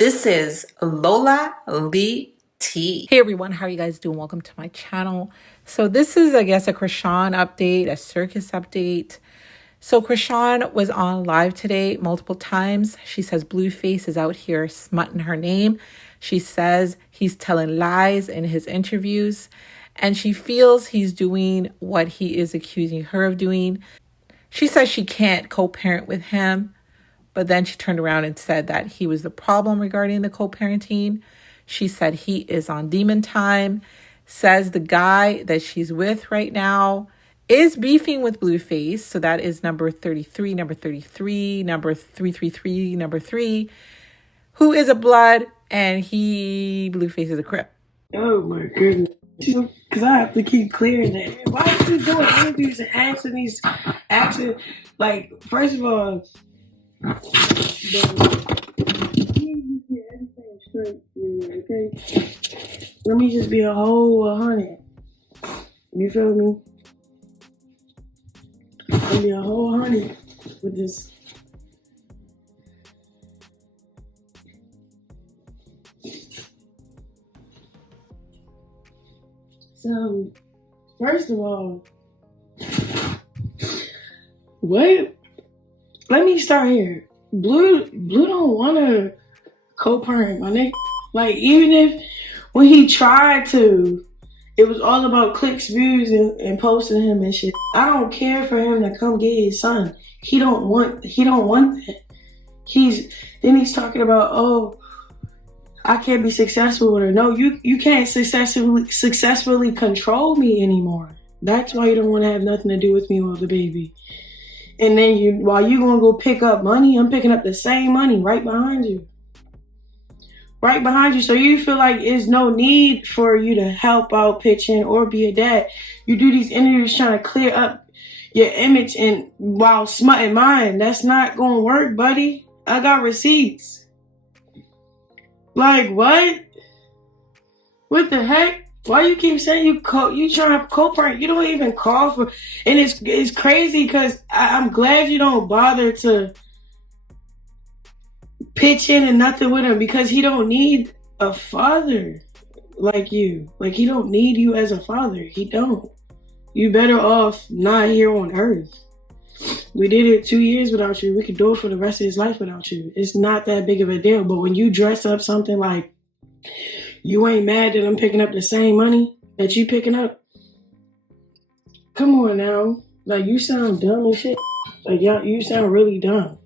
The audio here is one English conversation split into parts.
This is Lola Lee T. Hey everyone, how are you guys doing? Welcome to my channel. So this is, I guess, a Chrisean update, a circus update. So Chrisean was on live today multiple times. She says Blueface is out here smutting her name. She says he's telling lies in his interviews, and she feels he's doing what he is accusing her of doing. She says she can't co-parent with him, but then she turned around and said that he was the problem regarding the co-parenting. She said he is on demon time, says the guy that she's with right now is beefing with Blueface. So that is number 33, number 33, number 333, number 3, who is a blood, and Blueface is a crip. Oh my goodness. Because I have to keep clearing that. Why are you doing interviews and asking these actions? Like, first of all, okay? Let me just be a whole 100. You feel me? Let me be a whole 100 with this. So, first of all, what? Let me start here. Blue don't want to co-parent, my nigga. Like, even if when he tried to, it was all about clicks, views, and posting him and shit. I don't care for him to come get his son. He don't want that. Then he's talking about, oh, I can't be successful with her. No, you can't successfully control me anymore. That's why you don't want to have nothing to do with me with the baby. And then while you gonna go pick up money, I'm picking up the same money right behind you. Right behind you. So you feel like there's no need for you to help out, pitch in, or be a dad. You do these interviews trying to clear up your image and while smutting mine. That's not gonna work, buddy. I got receipts. Like, what? What the heck? Why you keep saying you trying to co-parent? You don't even call for, and it's crazy because I'm glad you don't bother to pitch in and nothing with him, because he don't need a father like you. Like, he don't need you as a father. He don't. You better off not here on earth. We did it 2 years without you. We could do it for the rest of his life without you. It's not that big of a deal. But when you dress up something like, you ain't mad that I'm picking up the same money that you picking up? Come on now. Like, you sound dumb and shit. Like, y'all, you sound really dumb.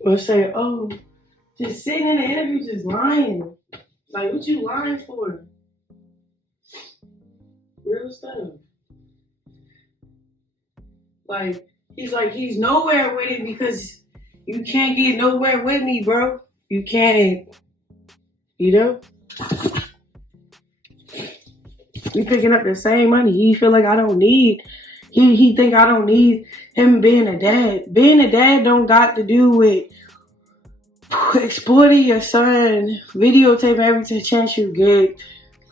Or say, oh, just sitting in the interview just lying. Like, what you lying for? Real stuff. Like, he's nowhere with it because you can't get nowhere with me, bro. You can't. You know? We picking up the same money. He feel like I don't need, he think I don't need him being a dad. Being a dad don't got to do with exploiting your son, videotaping every chance you get.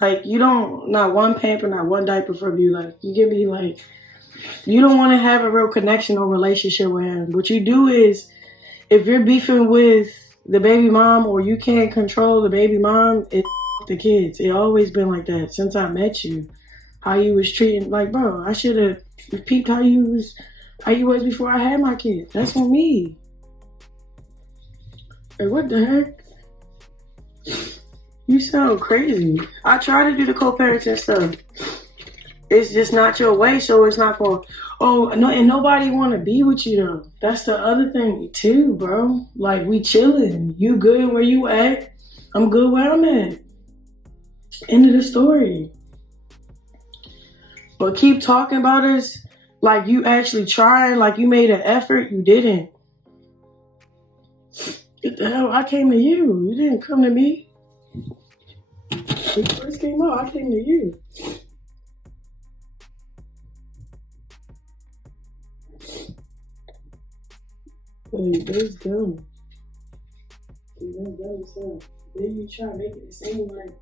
Like, you don't, not one pamper, not one diaper from you. Like, you get me? Like, you don't want to have a real connection or relationship with him. What you do is, if you're beefing with the baby mom or you can't control the baby mom, it's the kids. It always been like that since I met you. How you was treating, like, bro, I should have peeped how you was before I had my kids. That's on me. Like, what the heck? You sound crazy. I try to do the co-parenting stuff. It's just not your way, so it's not for, oh, no, and nobody want to be with you, though. That's the other thing, too, bro. Like, we chilling. You good where you at. I'm good where I'm at. End of the story. But keep talking about us like you actually trying, like you made an effort. You didn't. What the hell? I came to you. You didn't come to me. When you first came out, I came to you. Like, that's dumb. Dude, that's dumb stuff. Then you try to make it seem like,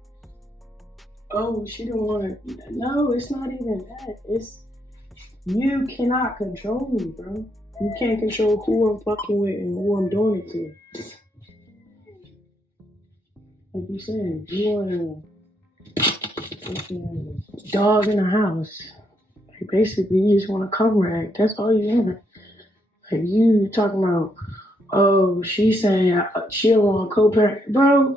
oh, she don't want to. No, it's not even that. It's, you cannot control me, bro. You can't control who I'm fucking with and who I'm doing it to. like you said, you want a dog in the house. Like basically, you just want a cover act. That's all you want. Like you talking about, oh, she's saying she don't want to co-parent, bro.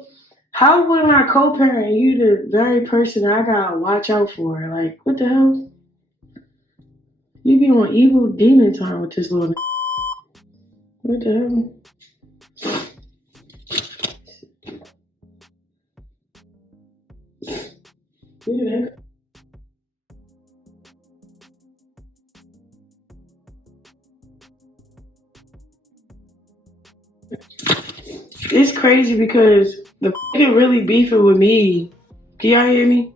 How would I co-parent you, the very person I gotta watch out for? Like, what the hell? You be on evil demon time with this little. What the hell? Yeah. It's crazy because the nigga really beefing with me. Can y'all hear me?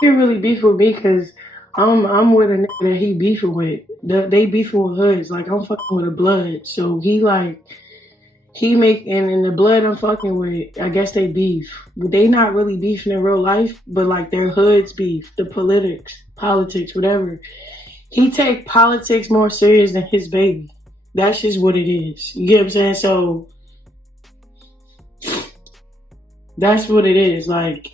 He really beefing with me because I'm with a nigga that he beefing with. They beefing with hoods. Like I'm fucking with a blood. So he make and in the blood I'm fucking with, I guess they beef. They not really beefing in real life, but like their hoods beef, the politics, whatever. He take politics more serious than his baby. That's just what it is. You get what I'm saying? So that's what it is. Like,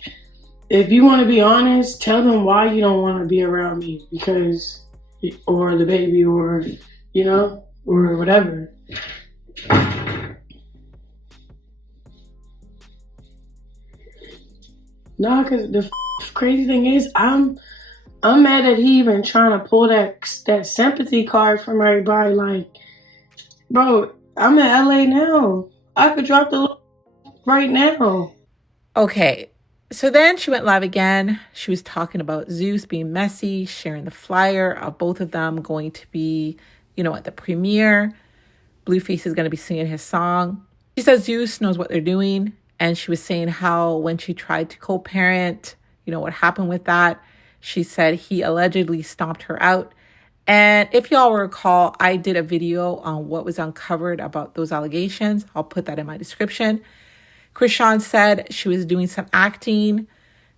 if you want to be honest, tell them why you don't want to be around me because, or the baby, or, you know, or whatever. No, because the crazy thing is, I'm mad that he even trying to pull that sympathy card from everybody. Like, bro, I'm in LA now. I could drop the right now. Okay, so then she went live again. She was talking about Zeus being messy, sharing the flyer of both of them going to be, at the premiere. Blueface is going to be singing his song. She says Zeus knows what they're doing. And she was saying how when she tried to co-parent, what happened with that. She said he allegedly stomped her out. And if y'all recall, I did a video on what was uncovered about those allegations. I'll put that in my description. Chrisean said she was doing some acting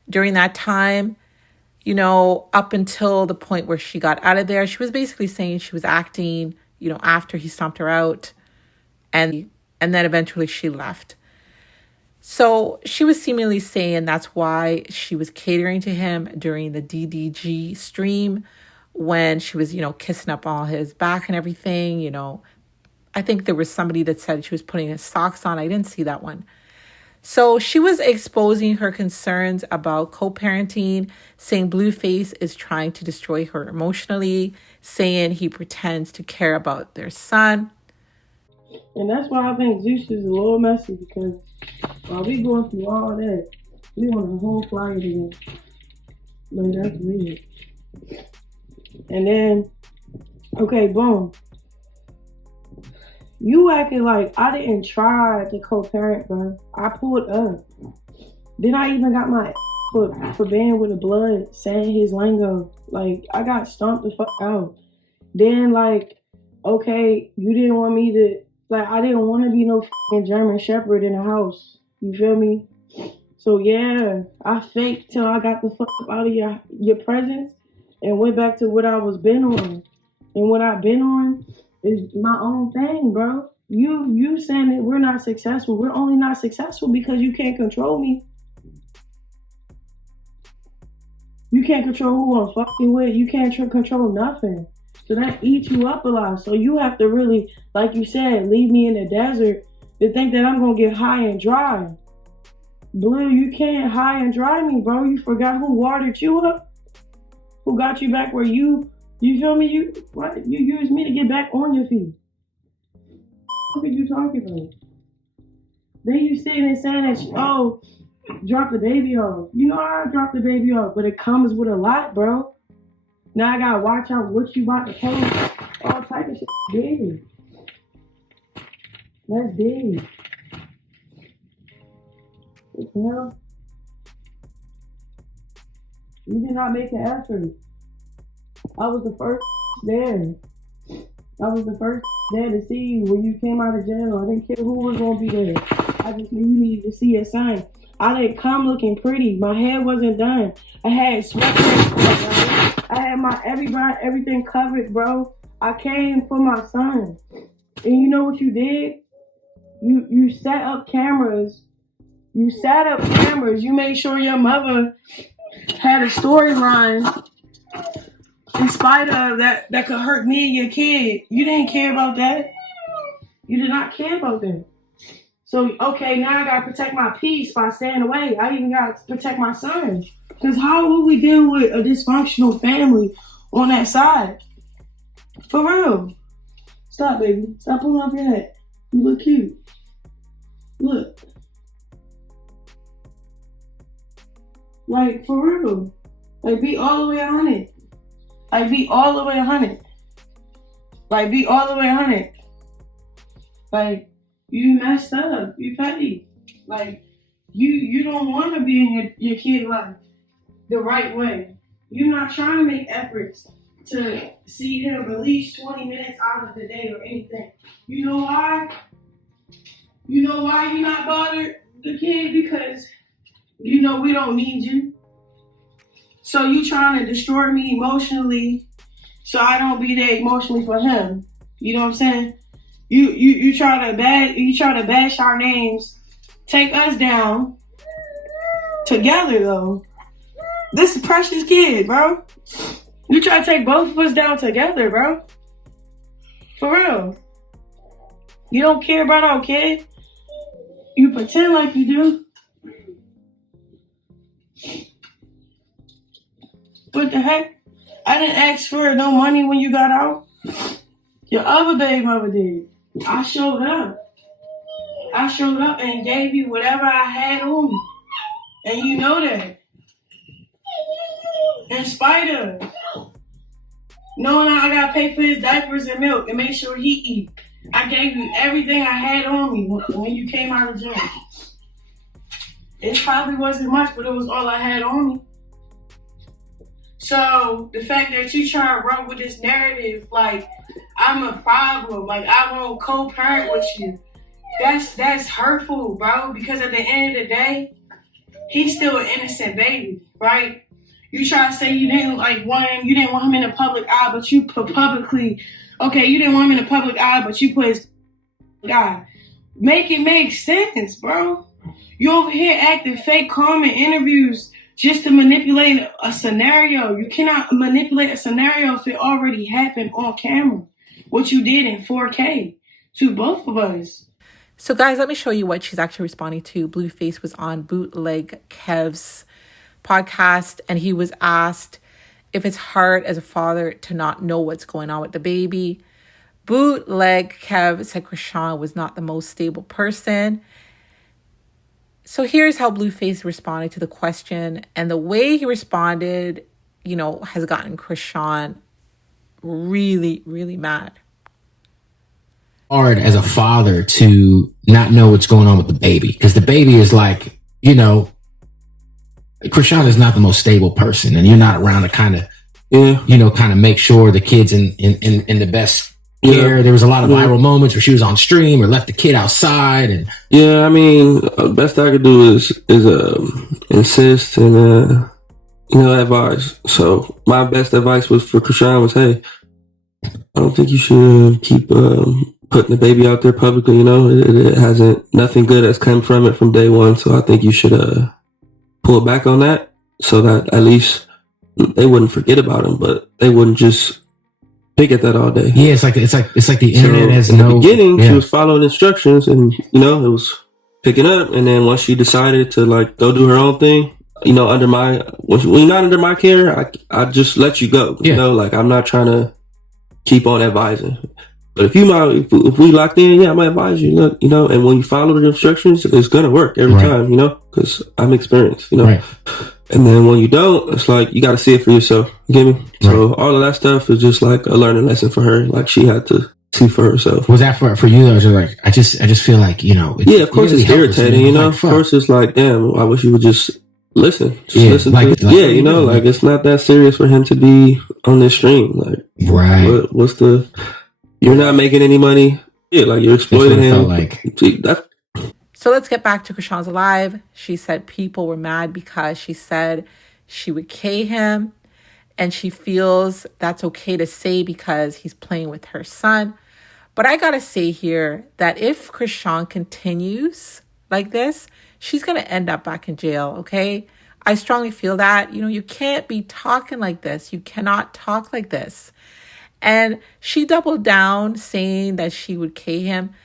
during that time, up until the point where she got out of there. She was basically saying she was acting, after he stomped her out. And then eventually she left. So she was seemingly saying that's why she was catering to him during the DDG stream when she was, kissing up all his back and everything. I think there was somebody that said she was putting his socks on. I didn't see that one. So she was exposing her concerns about co-parenting, saying Blueface is trying to destroy her emotionally, saying he pretends to care about their son. And that's why I think Zeus is a little messy because while we going through all that, we want a whole flyer together. Like, that's weird. And then, okay, boom. You acting like I didn't try to co-parent, bro. I pulled up. Then I even got my for being with the blood, saying his lingo. Like, I got stomped the fuck out. Then, like, okay, you didn't want me to, like, I didn't want to be no fucking German Shepherd in the house. You feel me? So, yeah, I faked till I got the fuck out of your presence and went back to what I was been on. And what I've been on is my own thing, bro. You saying that we're not successful. We're only not successful because you can't control me. You can't control who I'm fucking with. You can't control nothing. So that eats you up a lot. So you have to really, like you said, leave me in the desert to think that I'm going to get high and dry. Blue, you can't high and dry me, bro. You forgot who watered you up? Who got you back where you feel me? You used me to get back on your feet. What are you talking about? Then you sitting and saying that, drop the baby off. You know I drop the baby off, but it comes with a lot, bro. Now I gotta watch out what you about to post. All type of shit. Big. That's big. What the hell? You did not make an effort. I was the first there. I was the first there to see you when you came out of jail. I didn't care who was gonna be there. I just knew you needed to see your son. I didn't come looking pretty. My hair wasn't done. I had sweatpants. I had my everything covered, bro. I came for my son. And you know what you did? You set up cameras You set up cameras. You made sure your mother had a storyline in spite of that could hurt me and your kid. You didn't care about that. You did not care about that. So, okay, now I gotta protect my peace by staying away. I even gotta protect my son. Because how would we deal with a dysfunctional family on that side? For real. Stop, baby. Stop pulling off your hat. You look cute. Look. Like, for real. Like, be all the way 100. Like, be all the way 100. Like, be all the way 100. Like, you messed up. You petty. Like, you don't want to be in your kid's life the right way. You're not trying to make efforts to see him at least 20 minutes out of the day or anything. You know why? You know why you're not bothered, the kid? Because you know we don't need you. So you trying to destroy me emotionally so I don't be there emotionally for him. You know what I'm saying? You try to bash our names, take us down together though. This is precious kid, bro. You try to take both of us down together, bro. For real. You don't care about our kid. You pretend like you do. What the heck? I didn't ask for no money when you got out. Your other baby mother did. I showed up. I showed up and gave you whatever I had on me. And you know that. In spite of knowing I gotta pay for his diapers and milk and make sure he eat. I gave you everything I had on me when you came out of jail. It probably wasn't much, but it was all I had on me. So the fact that you try to run with this narrative, like I'm a problem, like I won't co-parent with you, that's hurtful, bro. Because at the end of the day, he's still an innocent baby, right? You try to say you didn't want him in the public eye, but you put publicly, okay, you didn't want him in the public eye, but you put his eye. Make it make sense, bro. You over here acting fake calm in interviews just to manipulate a scenario. You cannot manipulate a scenario if it already happened on camera. What you did in 4K to both of us. So guys, let me show you what she's actually responding to. Blueface was on Bootleg Kev's podcast and he was asked if it's hard as a father to not know what's going on with the baby. Bootleg Kev said Chrisean was not the most stable person. So here's how Blueface responded to the question, and the way he responded, has gotten Chrisean really, really mad. Hard as a father to not know what's going on with the baby, because the baby is like, Chrisean is not the most stable person, and you're not around to kind of make sure the kid's in the best care. There was a lot of viral moments where she was on stream or left the kid outside, and best I could do is insist and advise. So my best advice for Chrisean was, hey, I don't think you should keep putting the baby out there publicly. It hasn't, nothing good has come from it from day one. So I think you should pull back on that, so that at least they wouldn't forget about him, but they wouldn't just pick at that all day. Yeah, it's like the internet has in no. the beginning, she was following instructions, and it was picking up. And then once she decided to go do her own thing, when you're not under my care, I just let you go. I'm not trying to keep on advising. But if we locked in, I might advise you. Look, and when you follow the instructions, it's gonna work every time. Because I'm experienced. Right. And then when you don't, it's like you got to see it for yourself. You get me? Right. So all of that stuff is just like a learning lesson for her. Like she had to see for herself. Was that for you though? Like I just feel like of course it's irritating. Of course it's like, damn, I wish you would just listen. Listen. It's not that serious for him to be on this stream. Like, right? What's the? You're not making any money. Yeah, you're exploiting him. So let's get back to Chrisean's Alive. She said people were mad because she said she would K him, and she feels that's okay to say because he's playing with her son. But I gotta say here that if Chrisean continues like this, she's going to end up back in jail, okay? I strongly feel that, you can't be talking like this. You cannot talk like this. And she doubled down saying that she would K him.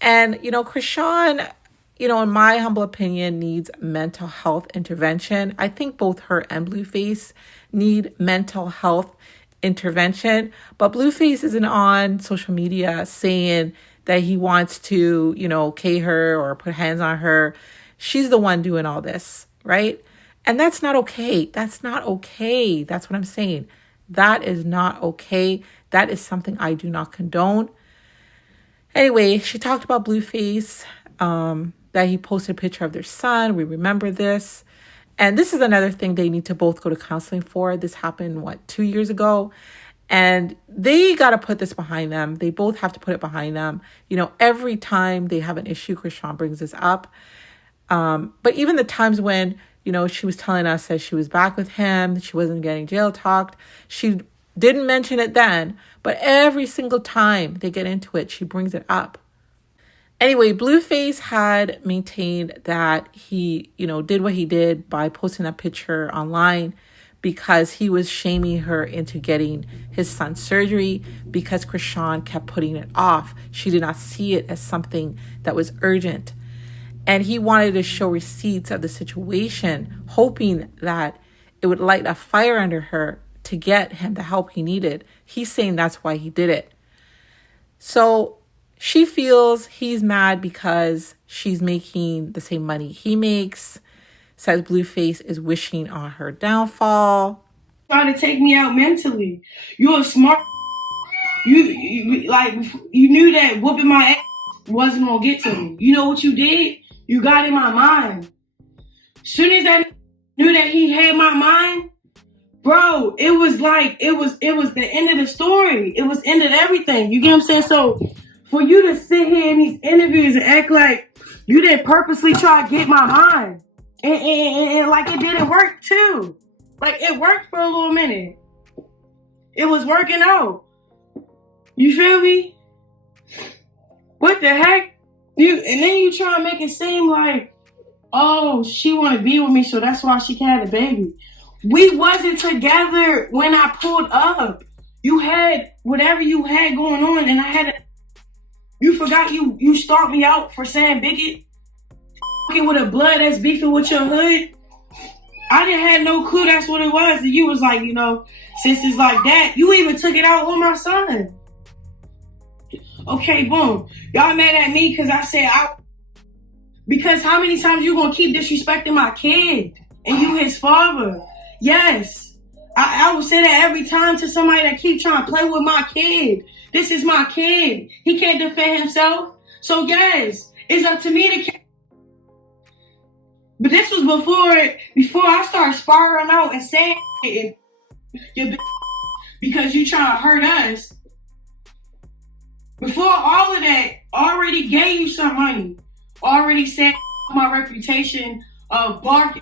And, Chrisean, in my humble opinion, needs mental health intervention. I think both her and Blueface need mental health intervention. But Blueface isn't on social media saying that he wants to, K her or put hands on her. She's the one doing all this, right? And that's not okay. That's not okay. That's what I'm saying. That is not okay. That is something I do not condone. Anyway, she talked about Blueface, that he posted a picture of their son. We remember this. And this is another thing they need to both go to counseling for. This happened, 2 years ago? And they got to put this behind them. They both have to put it behind them. Every time they have an issue, Chrisean brings this up. But even the times when, she was telling us that she was back with him, she wasn't getting jail talked, she didn't mention it then. But every single time they get into it, she brings it up. Anyway, Blueface had maintained that he, did what he did by posting that picture online because he was shaming her into getting his son's surgery because Chrisean kept putting it off. She did not see it as something that was urgent. And he wanted to show receipts of the situation, hoping that it would light a fire under her to get him the help he needed. He's saying that's why he did it. So she feels he's mad because she's making the same money he makes, says Blueface is wishing on her downfall. Trying to take me out mentally. You're a smart. You knew that whooping my ass wasn't gonna get to me. You know what you did? You got in my mind. Soon as I knew that he had my mind, bro, it was the end of the story. It was end of everything. You get what I'm saying? So for you to sit here in these interviews and act like you didn't purposely try to get my mind. And like it didn't work too. Like it worked for a little minute. It was working out. You feel me? What the heck? And then you try to make it seem like, oh, she want to be with me, so that's why she had a baby. We wasn't together when I pulled up. You had whatever you had going on, and I had you forgot you stalked me out for saying bigot? With a blood that's beefing with your hood? I didn't have no clue that's what it was. And you was like, since it's like that, you even took it out on my son. Okay, boom. Y'all mad at me because I said because how many times you gonna keep disrespecting my kid and you his father? Yes. I will say that every time to somebody that keep trying to play with my kid. This is my kid. He can't defend himself. So yes, it's up to me to. But this was before I started spiraling out and saying because you trying to hurt us. Before all of that, already gave you some money. Already said my reputation of bark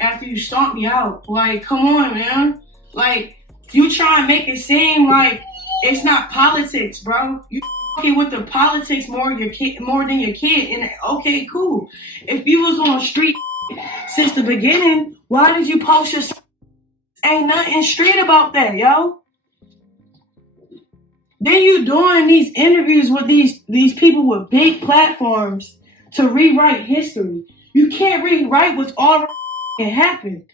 after you stomped me out. Like, come on, man. Like, you try and make it seem like it's not politics, bro. You fucking with the politics more than your kid. And okay, cool. If you was on street since the beginning, why did you post your? Ain't nothing street about that, yo. Then you doing these interviews with these people with big platforms to rewrite history. You can't rewrite what's already happened.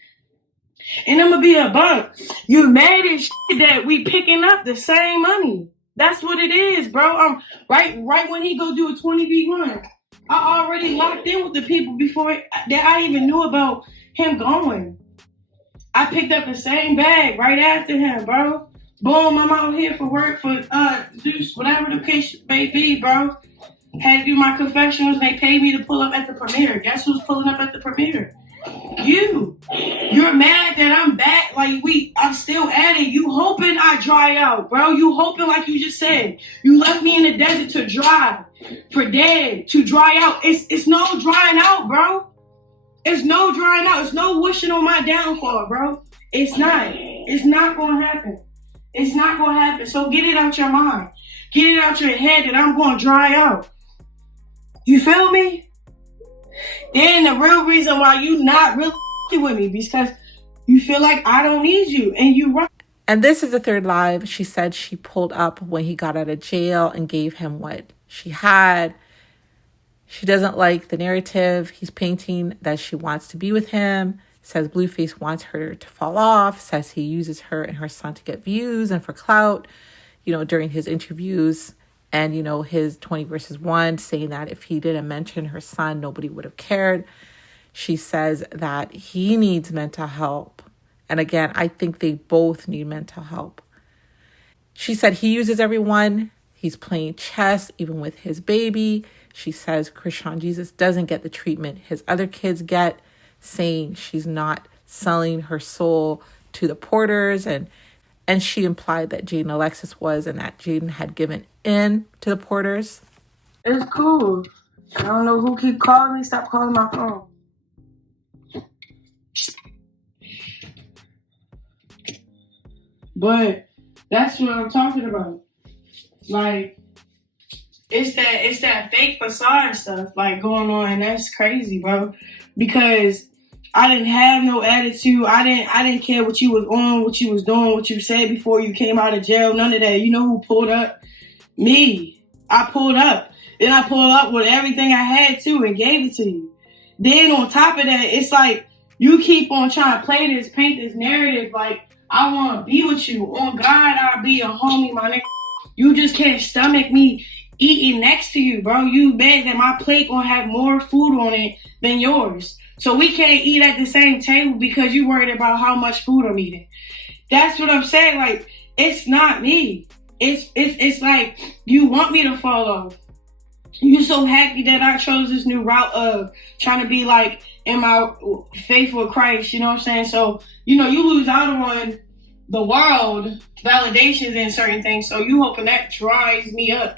And I'm gonna be a buck. You mad as shit that we picking up the same money. That's what it is, bro. Right when he go do a 20v1, I already locked in with the people before that I even knew about him going. I picked up the same bag right after him, bro. Boom, I'm out here for work for Zeus, whatever the case may be, bro. Had to do my confessionals. They paid me to pull up at the premiere. Guess who's pulling up at the premiere? You're mad that I'm back. Like I'm still at it. You hoping I dry out, bro. You hoping, like you just said, you left me in the desert to dry, for dead, to dry out. It's no drying out, bro. It's no drying out. It's no wishing on my downfall, bro. It's not. It's not gonna happen. It's not gonna happen. So get it out your mind. Get it out your head that I'm gonna dry out. You feel me? Then the real reason why you not really with me because you feel like I don't need you, and you right. And this is the third live. She said she pulled up when he got out of jail and gave him what she had. She doesn't like the narrative he's painting that she wants to be with him. Says Blueface wants her to fall off. Says he uses her and her son to get views and for clout, during his interviews. And, his 20 versus 1 saying that if he didn't mention her son, nobody would have cared. She says that he needs mental help. And again, I think they both need mental help. She said he uses everyone. He's playing chess, even with his baby. She says Chrisean Jesus doesn't get the treatment his other kids get, saying she's not selling her soul to the porters. And she implied that Jaden Alexis was, and that Jaden had given in to the porters. It's cool. I don't know who keep calling me. Stop calling my phone. But that's what I'm talking about. Like, it's that fake facade stuff like going on, and that's crazy, bro. Because I didn't have no attitude. I didn't care what you was on, what you was doing, what you said before you came out of jail. None of that. You know who pulled up? Me. I pulled up. Then I pulled up with everything I had to and gave it to you. Then on top of that, it's like you keep on trying to paint this narrative like I want to be with you. On God, I'll be a homie, my nigga. You just can't stomach me eating next to you, bro. You bet that my plate gonna have more food on it than yours. So we can't eat at the same table because you worried about how much food I'm eating. That's what I'm saying. Like, it's not me. It's like you want me to fall off. You're so happy that I chose this new route of trying to be like in my faith with Christ, you know what I'm saying? So, you lose out on the world validations and certain things. So you hoping that dries me up.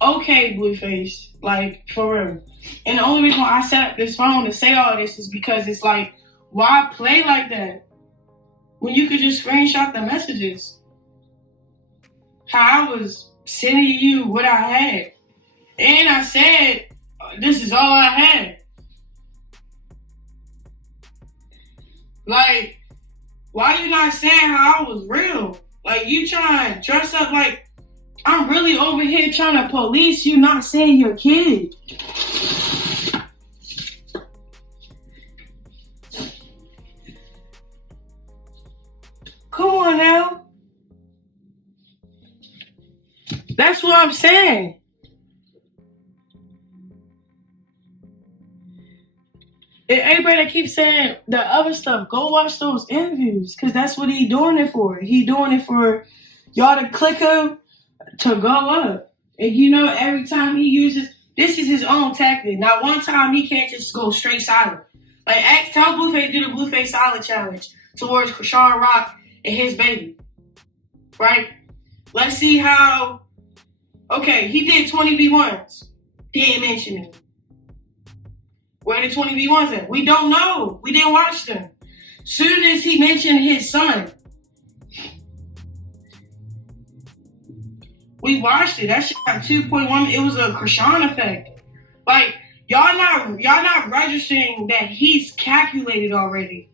Okay, Blueface, like, for real. And the only reason why I set up this phone to say all this is because it's like, why play like that when you could just screenshot the messages? How I was sending you what I had. And I said, this is all I had. Like, why you not saying how I was real? Like, you trying to dress up like I'm really over here trying to police you not saying your kid. Come on now. That's what I'm saying. And everybody that keeps saying the other stuff, go watch those interviews, because that's what he doing it for. He doing it for y'all to click him to go up. And every time he uses, this is his own tactic. Now, one time he can't just go straight silent. Like, tell Blueface to do the Blueface silent challenge towards chriseanrock and his baby. Right? Let's see how. Okay, he did 20 V1s. He didn't mention it. Where the 20 V1s at? We don't know. We didn't watch them. Soon as he mentioned his son, we watched it. That shit got 2.1. It was a Chrisean effect. Like, y'all not registering that he's calculated already.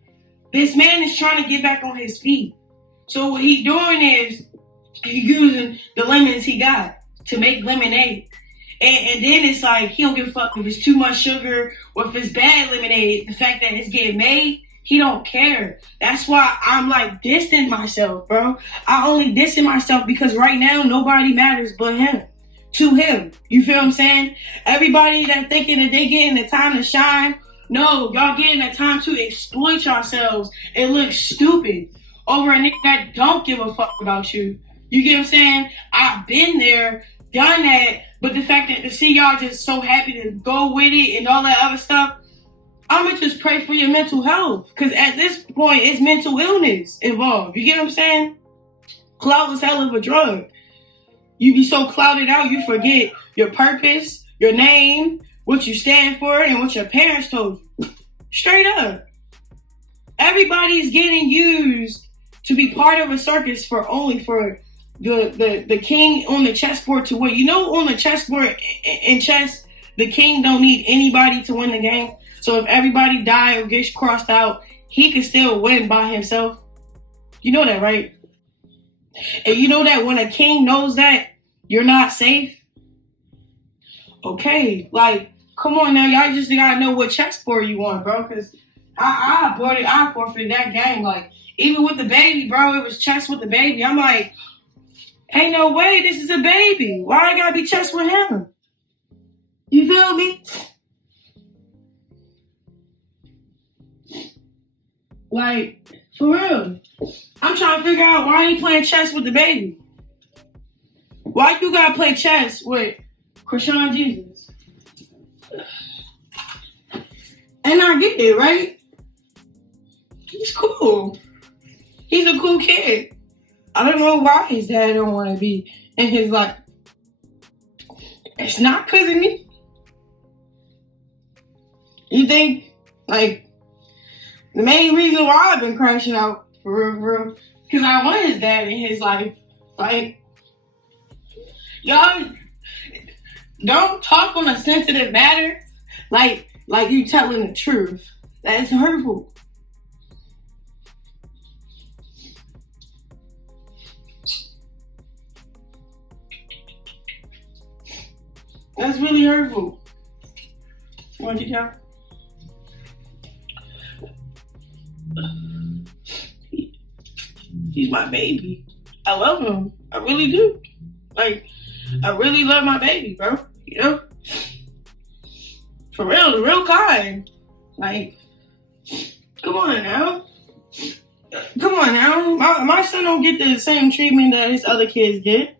This man is trying to get back on his feet. So what he's doing is he's using the lemons he got to make lemonade. And then it's like he don't give a fuck if it's too much sugar or if it's bad lemonade. The fact that it's getting made, he don't care. That's why I'm like distancing myself, bro. I only distance myself because right now nobody matters but him. To him. You feel what I'm saying? Everybody that thinking that they getting the time to shine, no, y'all getting the time to exploit yourselves and look stupid over a nigga that don't give a fuck about you. You get what I'm saying? I've been there, done that, but the fact that to see y'all just so happy to go with it and all that other stuff, I'ma just pray for your mental health. Because at this point, it's mental illness involved. You get what I'm saying? Clout is hell of a drug. You be so clouded out, you forget your purpose, your name, what you stand for, and what your parents told you. Straight up. Everybody's getting used to be part of a circus for the king on the chessboard to win. On the chessboard in chess, the king don't need anybody to win the game. So if everybody die or gets crossed out, he can still win by himself. You know that, right? And you know that when a king knows that, you're not safe. Okay, like, come on now, y'all just gotta know what chessboard you want, bro. Cause I forfeited that game. Like, even with the baby, bro, it was chess with the baby. I'm like, ain't no way, this is a baby. Why I gotta be chess with him? You feel me? Like, for real. I'm trying to figure out why he playing chess with the baby. Why you gotta play chess with Chrisean Jesus? And I get it, right? He's cool. He's a cool kid. I don't know why his dad don't want to be in his life. It's not because of me. You think, like, the main reason why I've been crashing out, for real, because I want his dad in his life. Like, y'all don't talk on a sensitive matter like you telling the truth. That's hurtful. That's really hurtful. You want to get He's my baby. I love him. I really do. Like, I really love my baby, bro. You know? For real, the real kind. Like, come on now. Come on now. My son don't get the same treatment that his other kids get.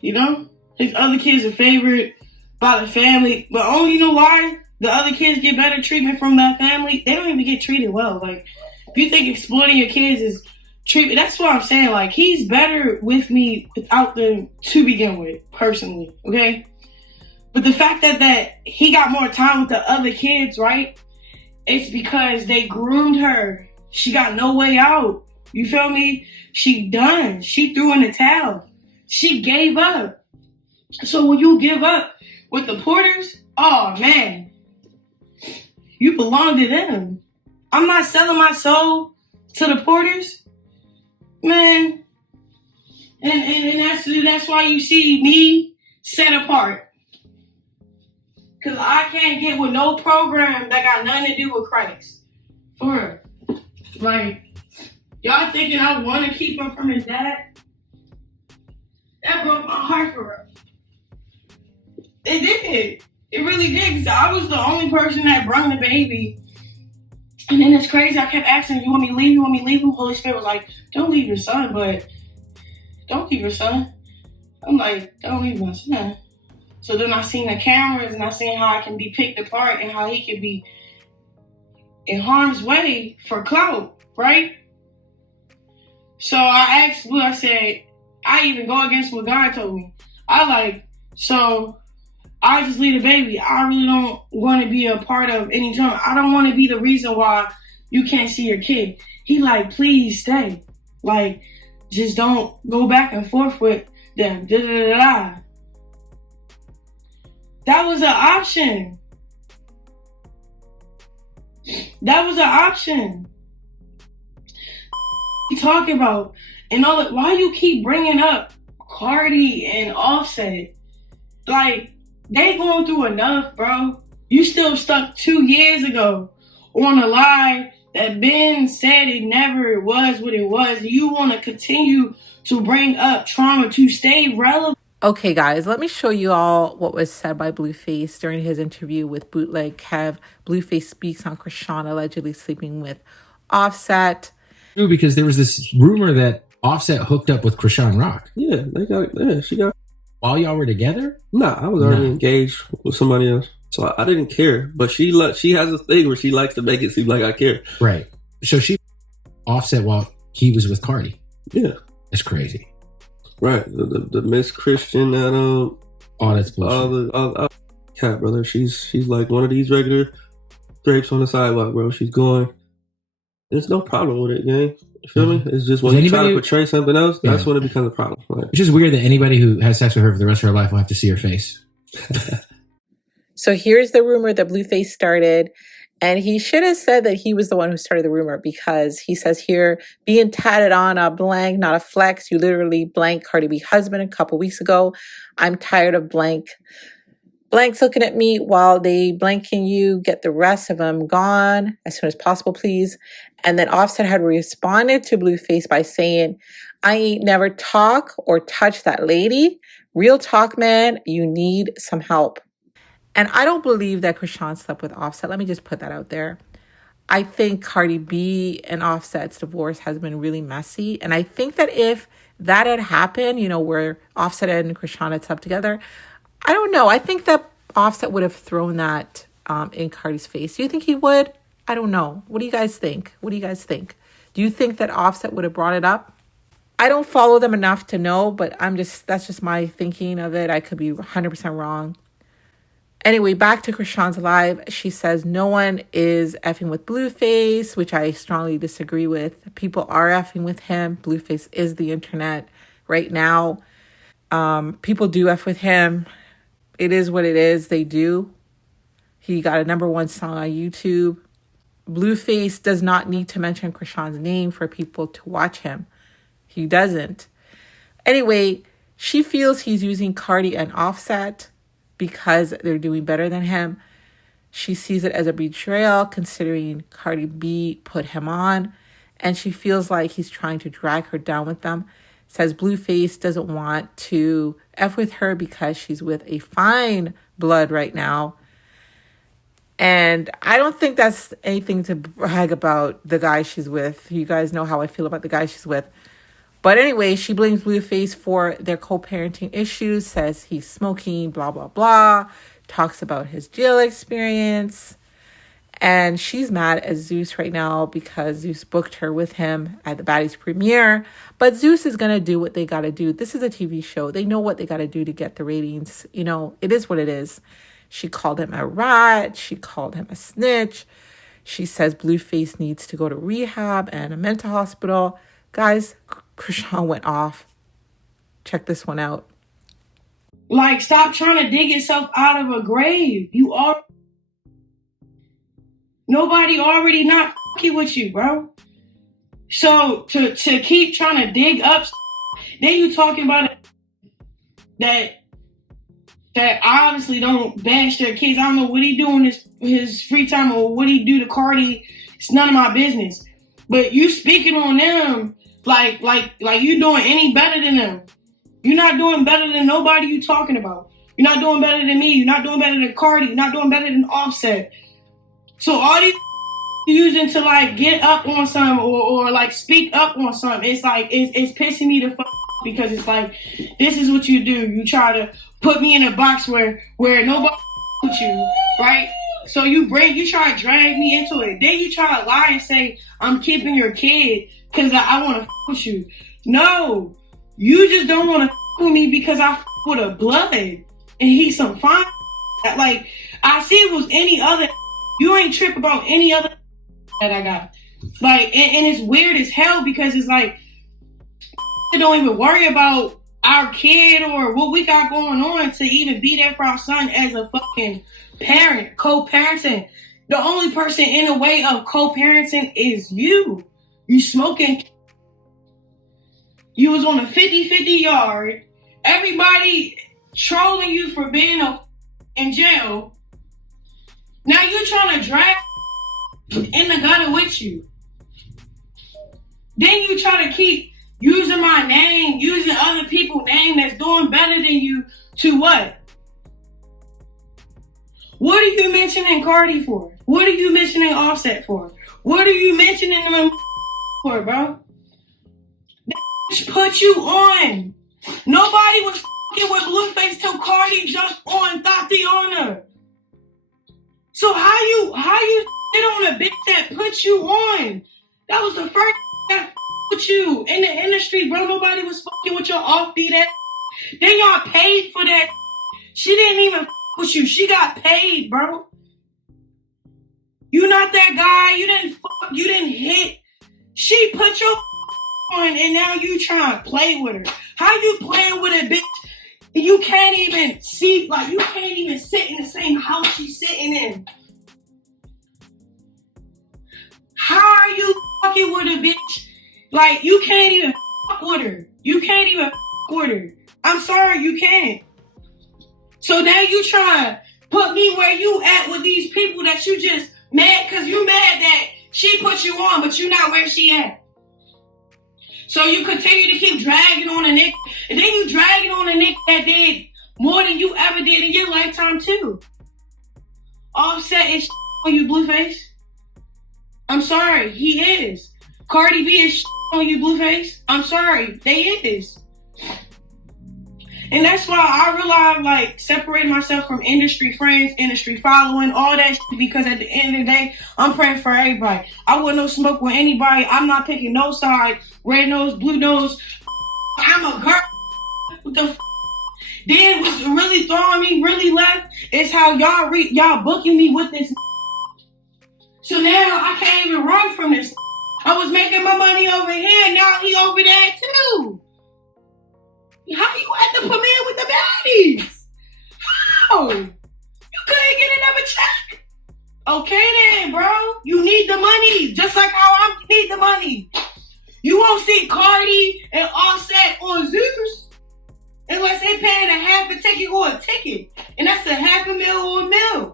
You know? His other kids are favored by the family. But only, you know why the other kids get better treatment from that family? They don't even get treated well. Like, if you think exploiting your kids is treatment, that's what I'm saying. Like, he's better with me without them to begin with, personally, okay? But the fact that he got more time with the other kids, right? It's because they groomed her. She got no way out. You feel me? She done. She threw in the towel. She gave up. So when you give up with the Porters, oh man, you belong to them. I'm not selling my soul to the Porters, man. And that's why you see me set apart. Cause I can't get with no program that got nothing to do with Christ. For real. Like, y'all thinking I want to keep him from his dad? That broke my heart for real. It did. It really did. Cause I was the only person that brought the baby. And then it's crazy. I kept asking, you want me to leave? You want me to leave him? Holy Spirit was like, don't leave your son, but don't leave your son. I'm like, don't leave my son. So then I seen the cameras and I seen how I can be picked apart and how he can be in harm's way for clout, right? So I asked Blue, I said, I even go against what God told me. So I just leave the baby. I really don't want to be a part of any drama. I don't want to be the reason why you can't see your kid. He like, please stay. Like, just don't go back and forth with them. Da, da, da, da. That was an option. That was an option. What you talking about? And all that, why you keep bringing up Cardi and Offset? Like, they going through enough, bro. You still stuck 2 years ago on a lie that Ben said it never was what it was. You want to continue to bring up trauma to stay relevant. Okay, guys, let me show you all what was said by Blueface during his interview with Bootleg Kev. Blueface speaks on Chrisean allegedly sleeping with Offset. Because there was this rumor that Offset hooked up with ChriseanRock. Yeah, she got. While y'all were together? Nah, I was already engaged with somebody else. So I didn't care. But she has a thing where she likes to make it seem like I care. Right. So she Offset while he was with Cardi. Yeah. That's crazy. Right. The Miss Christian that oh, that's bullshit. Cat, brother. She's like one of these regular grapes on the sidewalk, bro. She's going. There's no problem with it, gang. You feel me? It's just when you try to portray something else, that's when it becomes a problem. Right? It's just weird that anybody who has sex with her for the rest of her life will have to see her face. So here's the rumor that Blueface started. And he should have said that he was the one who started the rumor, because he says here, being tatted on a blank, not a flex. You literally blank Cardi B husband a couple weeks ago. I'm tired of blanks looking at me while they blanking you. Get the rest of them gone as soon as possible, please. And then Offset had responded to Blueface by saying, I ain't never talk or touch that lady. Real talk, man. You need some help. And I don't believe that Chrisean slept with Offset. Let me just put that out there. I think Cardi B and Offset's divorce has been really messy. And I think that if that had happened, where Offset and Chrisean had slept together, I don't know. I think that Offset would have thrown that in Cardi's face. Do you think he would? I don't know. What do you guys think? Do you think that Offset would have brought it up? I don't follow them enough to know, but that's just my thinking of it. I could be 100% wrong. Anyway, back to Chrisean's live. She says no one is effing with Blueface, which I strongly disagree with. People are effing with him. Blueface is the internet right now. People do F with him. It is what it is. They do. He got a #1 song on YouTube. Blueface does not need to mention Chrisean's name for people to watch him. He doesn't. Anyway, she feels he's using Cardi and Offset because they're doing better than him. She sees it as a betrayal, considering Cardi B put him on, and she feels like he's trying to drag her down with them. Says Blueface doesn't want to F with her because she's with a fine blood right now. And I don't think that's anything to brag about, the guy she's with. You guys know how I feel about the guy she's with. But anyway, she blames Blueface for their co-parenting issues, says he's smoking, blah, blah, blah, talks about his jail experience. And she's mad at Zeus right now because Zeus booked her with him at the Baddies premiere. But Zeus is going to do what they got to do. This is a TV show. They know what they got to do to get the ratings. It is what it is. She called him a rat. She called him a snitch. She says Blueface needs to go to rehab and a mental hospital. Guys, Chrisean went off. Check this one out. Like, stop trying to dig yourself out of a grave. Nobody already not fucking with you, bro. So to keep trying to dig up, then you talking about that obviously don't bash their kids. I don't know what he do in his free time or what he do to Cardi. It's none of my business. But you speaking on them like you doing any better than them. You're not doing better than nobody you talking about. You're not doing better than me. You're not doing better than Cardi. You're not doing better than Offset. So all these using to like get up on some or like speak up on something, it's like it's pissing me the fuck off, because it's like, this is what you do. You try to put me in a box where nobody with you, right? So you try to drag me into it. Then you try to lie and say I'm keeping your kid because I want to with you. No, you just don't want to with me because I with a blood and he's some fine. Like, I see it was any other. You ain't trip about any other that I got. Like, and it's weird as hell because it's like, don't even worry about our kid or what we got going on to even be there for our son as a fucking parent, co-parenting. The only person in the way of co-parenting is you. You smoking. You was on a 50-50 yard. Everybody trolling you for being in jail. Now you're trying to drag in the gutter with you. Then you try to keep using my name, using other people's name that's doing better than you to what? What are you mentioning Cardi for? What are you mentioning Offset for? What are you mentioning them for, bro? That put you on. Nobody was fucking with Blueface till Cardi jumped on Tatiana. So how you get on a bitch that put you on? That was the first that with you in the industry, bro. Nobody was fucking with your offbeat ass. Then y'all paid for that. She didn't even with you. She got paid, bro. You not that guy. You didn't hit. She put your on and now you trying to play with her. How you playing with a bitch You can't even see, like, you can't even sit in the same house she's sitting in. How are you fucking with a bitch? Like, you can't even fuck with her. You can't even fuck with her. I'm sorry, you can't. So now you trying to put me where you at with these people that you just mad because you mad that she put you on, but you not where she at. So you continue to keep dragging on a nigga, and then you dragging on a nigga that did more than you ever did in your lifetime too. Offset is on you, Blueface. I'm sorry, he is. Cardi B is on you, Blueface. I'm sorry, they is. And that's why I realized, like, separating myself from industry friends, industry following, all that shit, because at the end of the day, I'm praying for everybody. I want no smoke with anybody. I'm not picking no side. Red nose, blue nose. I'm a girl. What the f? Then what's really throwing me really left is how y'all booking me with this. So now I can't even run from this. I was making my money over here. Now he over there too. How you at the premiere with the baddies? How? You couldn't get another check? Okay then, bro. You need the money, just like how I need the money. You won't see Cardi and Offset on Zeus unless they paying a half a ticket or a ticket. And that's a $500,000 or $1 million.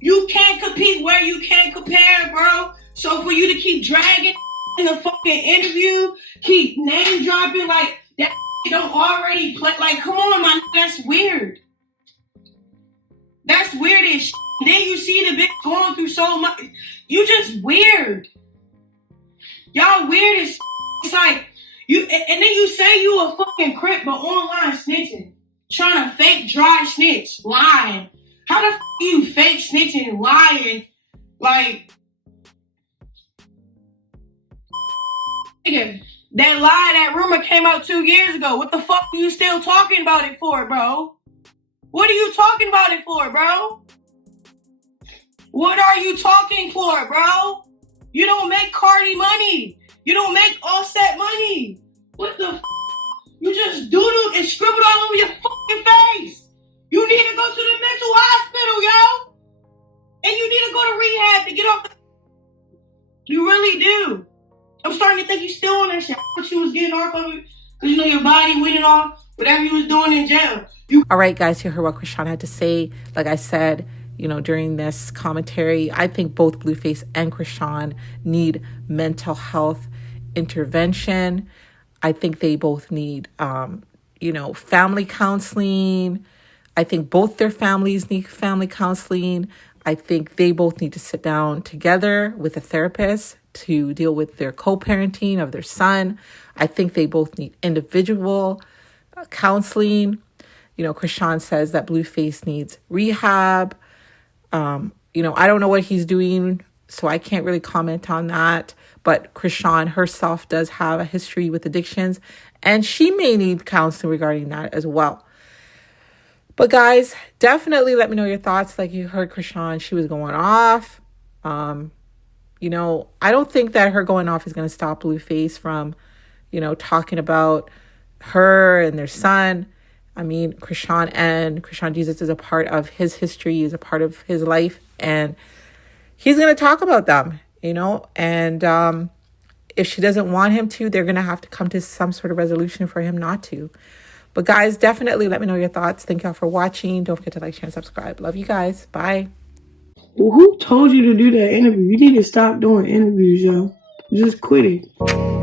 You can't compete where you can't compare, bro. So for you to keep dragging in the fucking interview, keep name dropping like that don't already play. Like, come on, man, that's weird. That's weird as shit. Then you see the bitch going through so much. You just weird. Y'all weird as shit. It's like you, and then you say you a fucking crip, but online snitching, trying to fake dry snitch, lying. How the f you fake snitching, lying, like? Nigga, that lie, that rumor came out 2 years ago. What the fuck are you still talking about it for, bro? What are you talking about it for, bro? What are you talking for, bro? You don't make Cardi money. You don't make Offset money. What the f? You just doodled and scribbled all over your fucking face. You need to go to the mental hospital, yo. And you need to go to rehab to get off the... You really do. I'm starting to think you still on that shit. I thought you was getting off of it because you know your body went off whatever you was doing in jail. All right, guys, you heard what Chrisean had to say. Like I said, you know, during this commentary, I think both Blueface and Chrisean need mental health intervention. I think they both need, you know, family counseling. I think both their families need family counseling. I think they both need to sit down together with a therapist to deal with their co-parenting of their son. I think they both need individual counseling. You know, Chrisean says that Blueface needs rehab. You know, I don't know what he's doing, so I can't really comment on that. But Chrisean herself does have a history with addictions, and she may need counseling regarding that as well. But guys, definitely let me know your thoughts. Like you heard Chrisean, she was going off. You know, I don't think that her going off is going to stop Blueface from, you know, talking about her and their son. I mean, Chrisean and Chrisean Jesus is a part of his history, is a part of his life, and he's going to talk about them, you know, and if she doesn't want him to, they're going to have to come to some sort of resolution for him not to. But guys, definitely let me know your thoughts. Thank y'all for watching. Don't forget to like, share, and subscribe. Love you guys. Bye. Well, who told you to do that interview? You need to stop doing interviews, yo. Just quit it.